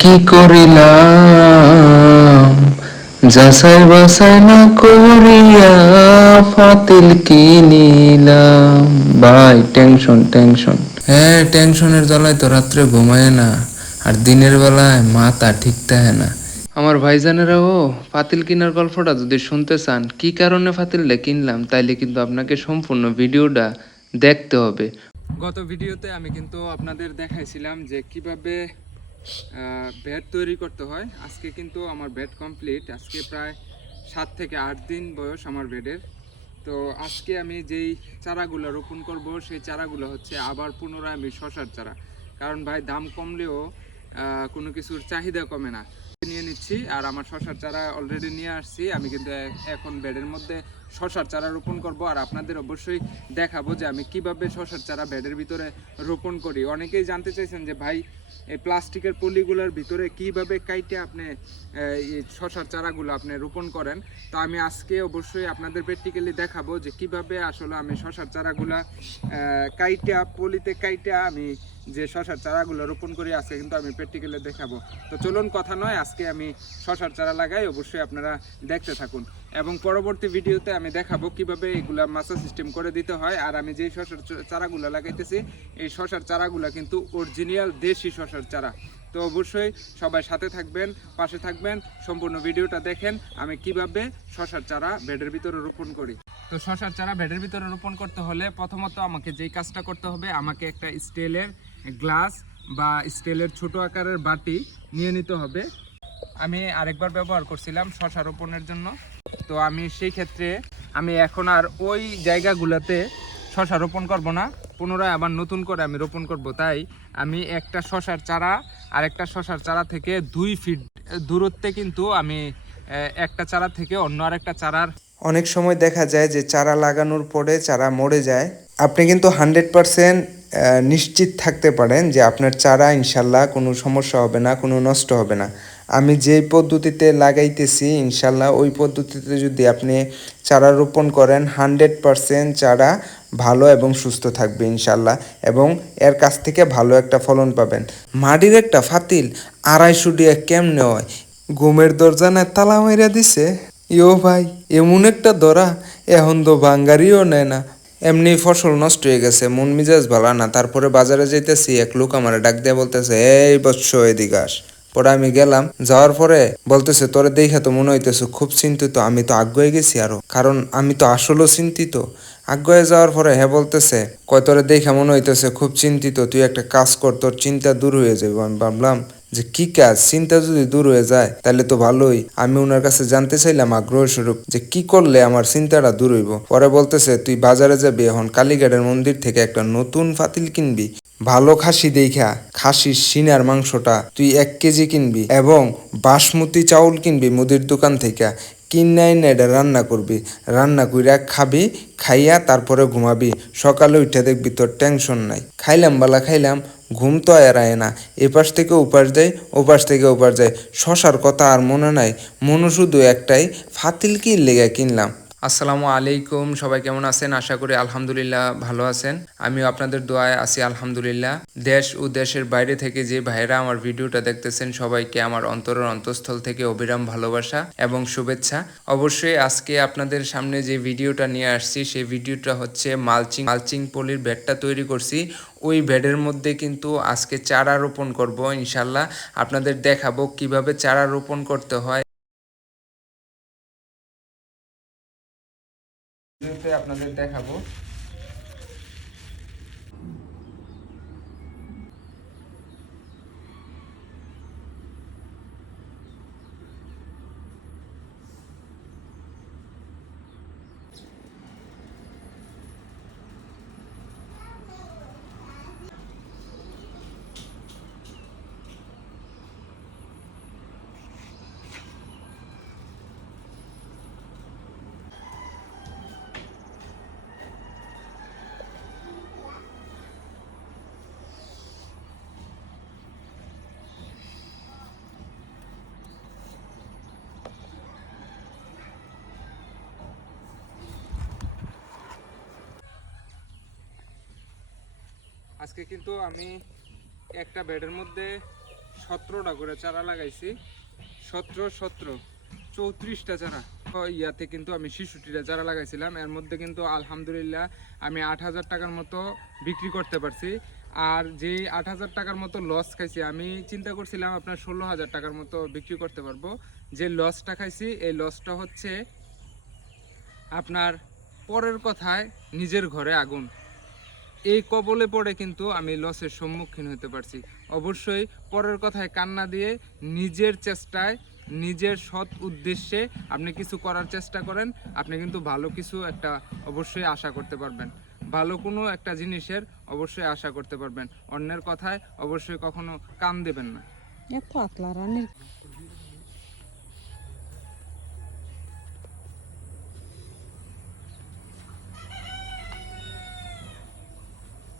কি করিলাম যাচাই বাছাই না করিয়া ফাতিল কিনিলাম। ভাই টেনশন টেনশন, হ্যাঁ টেনশনের জ্বালায় তো রাত্রে ঘুমায় না, আর দিনের বেলায় মাথা ঠিক থাকে না। আমার ভাইজানেরাও ফাতিল কেনার গল্পটা যদি শুনতে চান, কি কারণে ফাতিলটা কিনলাম, তাইলে কিন্তু আপনাকে সম্পূর্ণ ভিডিওটা দেখতে হবে। গত ভিডিওতে আমি কিন্তু আপনাদের দেখাইছিলাম যে কিভাবে ব্যাট তৈরি করতে হয়। আজকে কিন্তু আমার ব্যাট কমপ্লিট। আজকে প্রায় 7 থেকে 8 দিন বয়স আমার ব্যাটের। তো আজকে আমি যেই চারাগুলো রোপণ করব সেই চারাগুলো হচ্ছে আবার পুনরায় আমি শশার চারা, কারণ ভাই দাম কমলেও কোনো কিছুর চাহিদা কমে না। নিয়ে নিচ্ছি, আর আমার শশার চারা অলরেডি নিয়ে আসছি। আমি কিন্তু এখন বেডের মধ্যে শশার চারা রোপণ করব, আর আপনাদের অবশ্যই দেখাবো যে আমি কিভাবে শশার চারা বেডের ভিতরে রোপণ করি। অনেকেই জানতে চাইছেন যে ভাই এই প্লাস্টিকের পলিগুলোর ভিতরে কিভাবে কাইটে আপনি এই শশার চারাগুলো আপনি রোপণ করেন। তো আমি আজকে অবশ্যই আপনাদের প্র্যাকটিক্যালি দেখাবো যে কিভাবে আসলে আমি শশার চারাগুলা কাইটা পলিতে কাইটা আমি যে শশার চারাগুলো রোপণ করি, আজকে কিন্তু আমি প্র্যাকটিক্যালি দেখাবো। তো চলুন কথা নয়, আজকে আমি শশার চারা লাগাই, অবশ্যই আপনারা দেখতে থাকুন। এবং পরবর্তী ভিডিওতে আমি দেখাবো কিভাবে এগুলা মাচা সিস্টেম করে দিতে হয়। আর আমি যেই শশার চারাগুলো লাগাইতেছি, এই শশার চারাগুলো কিন্তু অরিজিনাল দেশি শশার চারা। তো অবশ্যই সবাই সাথে থাকবেন, পাশে থাকবেন, সম্পূর্ণ ভিডিওটা দেখেন আমি কিভাবে শশার চারা বেডের ভিতরে রোপণ করি। তো শশার চারা বেডের ভিতরে রোপণ করতে হলে প্রথমত আমাকে যেই কাজটা করতে হবে, আমাকে একটা স্টিলের গ্লাস বা স্টিলের ছোট আকারের বাটি নিয়ে নিতে হবে। আমি আরেকবার ব্যবহার করছিলাম শশা রোপণের জন্য। তো আমি সেই ক্ষেত্রে আমি এখন আর ওই জায়গাগুলোতে শশা রোপণ করব না, পুনরায় আবার নতুন করে আমি রোপণ করব। তাই আমি একটা শশার চারা আর একটা শশার চারা থেকে 2 ফিট দূরত্বে কিন্তু আমি একটা চারা থেকে অন্য আরেকটা চারার অনেক সময় দেখা যায় যে চারা লাগানোর পরে চারা মরে যায়। আপনি কিন্তু 100% নিশ্চিত থাকতে পারেন যে আপনার চারা ইনশাল্লাহ কোনো সমস্যা হবে না, কোনো নষ্ট হবে না। আমি যেই পদ্ধতিতে লাগাইতেছি ইনশাল্লাহ ওই পদ্ধতিতে যদি আপনি চারা রোপণ করেন 100% চারা ভালো এবং সুস্থ থাকবে ইনশাল্লাহ, এবং এর কাছ থেকে ভালো একটা ফলন পাবেন। মাটির একটা ফাতিল 250 টাকা কেমনে হয়? ঘুমের দরজানায় তালা মাইরা দিছে। ইয়ো ভাই, এমন একটা ধরা এখন তো বাঙ্গারিও নেয় না। এমনি ফসল নষ্ট হয়ে গেছে, মন মেজাজ ভালো না। তারপরে বাজারে যাইতেছি, এক লোক আমার ডাক দিয়ে বলতেছে, এই বৎস এদিকে আস। পরে আমি গেলাম, যাওয়ার পরে বলতেছে, তোরে দেখে তো মনে হইতেছে খুব চিন্তিত। আমি তো আগ্রহে গেছি আরো, কারণ আমি তো আসলেও চিন্তিত। আগ্রহে যাওয়ার পরে হ্যাঁ বলতেছে, কয় তোরে দেখে মনে হইতেছে খুব চিন্তিত, তুই একটা কাজ কর, তোর চিন্তা দূর হয়ে যাবে। আমি ভাবলাম যে কি কাজ, চিন্তা যদি দূর হয়ে যায় তাহলে তো ভালোই। আমি ওনার কাছে জানতে চাইলাম আগ্রহ স্বরূপ যে কি করলে আমার চিন্তাটা দূর হইব। পরে বলতেছে, তুই বাজারে যাবি, এখন কালীঘাটের মন্দির থেকে একটা নতুন ফাতিল কিনবি, ভালো খাসি দেখা খাসির সিনার মাংসটা তুই 1 কেজি কিনবি, এবং বাসমতি চাউল কিনবি মুদির দোকান থেকে। কিনাই না এটা রান্না করবি, রান্না কইরা খাবি, খাইয়া তারপরে ঘুমাবি। সকালে উঠে দেখবি তোর টেনশন নাই। খাইলাম বালা খাইলাম, ঘুম তো আর আয় না। এপাশ থেকে ওপাশ যায়, ওপাশ থেকে ওপাশ যায়, শশার কথা আর মনে নাই, মনে শুধু একটাই, ফাতিল কি লেগে কিনলাম। আসসালামু আলাইকুম, সবাই কেমন আছেন? আশা করি আলহামদুলিল্লাহ ভালো আছেন। আমিও আপনাদের দোয়ায় আছি আলহামদুলিল্লাহ। দেশ ও দেশের বাইরে থেকে যে ভাইরা আমার ভিডিওটা দেখতেছেন, সবাইকে আমার অন্তরের অন্তঃস্থল থেকে অবিরাম ভালোবাসা এবং শুভেচ্ছা। অবশ্যই আজকে আপনাদের সামনে যে ভিডিওটা নিয়ে আসছি, সেই ভিডিওটা হচ্ছে মালচিং পলির বেডটা তৈরি করছি। ওই বেডের মধ্যে কিন্তু আজকে চারা রোপণ করব ইনশাল্লাহ। আপনাদের দেখাবো কিভাবে চারা রোপণ করতে হয়। আপনাদের দেখাবো। আজকে কিন্তু আমি একটা বেডের মধ্যে 17টা করে চারা লাগাইছি। 34টা চারা ইয়াতে কিন্তু আমি 66টা চারা লাগাইছিলাম। এর মধ্যে কিন্তু আলহামদুলিল্লাহ আমি 8,000 টাকার মতো বিক্রি করতে পারছি। আর যে 8,000 টাকার মতো লস খাইছি, আমি চিন্তা করছিলাম আপনার 16,000 টাকার মতো বিক্রি করতে পারবো। যে লসটা খাইছি এই লসটা হচ্ছে আপনার পরের কথায় নিজের ঘরে আগুন, এই কবলে পড়ে কিন্তু আমি লসের সম্মুখীন হতে পারছি। অবশ্যই পরের কথায় কান্না দিয়ে নিজের চেষ্টায়, নিজের সৎ উদ্দেশ্যে আপনি কিছু করার চেষ্টা করেন, আপনি কিন্তু ভালো কিছু একটা অবশ্যই আশা করতে পারবেন। ভালো কোনো একটা জিনিসের অবশ্যই আশা করতে পারবেন। অন্যের কথায় অবশ্যই কখনো কান দেবেন না। এত আতলা রানের